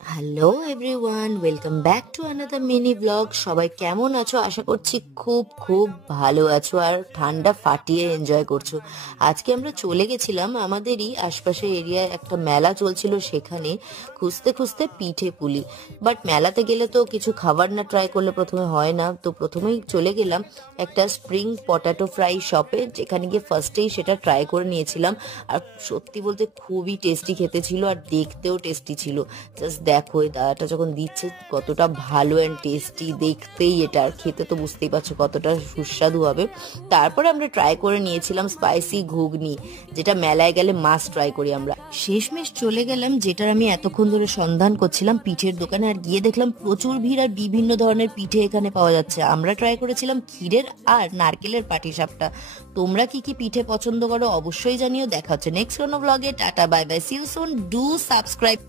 Hello everyone, welcome back to another mini blog. সবাই কেমন আছো? আশা করছি খুব খুব ভালো আছো আর ঠান্ডা ফাটিয়ে এনজয় করছো। আজকে আমরা চলে গেছিলাম আমাদেরই আশপাশের এরিয়ায়, একটা মেলা চলছিল, সেখানে খুঁজতে খুঁজতে পিঠে পুলি। বাট মেলাতে গেলে তো কিছু খাবার না ট্রাই করলে প্রথমে হয় না, তো প্রথমেই চলে গেলাম একটা স্প্রিং পটাটো ফ্রাই শপে, যেখানে গিয়ে ফার্স্টেই সেটা ট্রাই করে নিয়েছিলাম। আর সত্যি বলতে খুবই টেস্টি খেতে ছিল আর দেখতেও টেস্টি ছিল। জাস্ট দেখো এই দাদাটা যখন দিচ্ছে কতটা ভালো অ্যান্ড টেস্টি, দেখতেই এটা, আর খেতে তো বুঝতেই পারছো কতটা সুস্বাদু হবে। তারপরে আমরা ট্রাই করে নিয়েছিলাম স্পাইসি ঘুগনি, যেটা মেলায় গেলে মাস্ট ট্রাই করি আমরা। শেষমেশ চলে গেলাম যেটার আমি এতক্ষণ ধরে সন্ধান করছিলাম, পিঠের দোকানে, আর গিয়ে দেখলাম প্রচুর ভিড় আর বিভিন্ন ধরনের পিঠে এখানে পাওয়া যাচ্ছে। আমরা ট্রাই করেছিলাম ক্ষীরের আর নারকেলের পাটিসাপটা। তোমরা কি কি পিঠে পছন্দ করো অবশ্যই জানিও। দেখা হচ্ছে নেক্সট কোনো ব্লগে। Tata, bye bye, see you soon, do subscribe.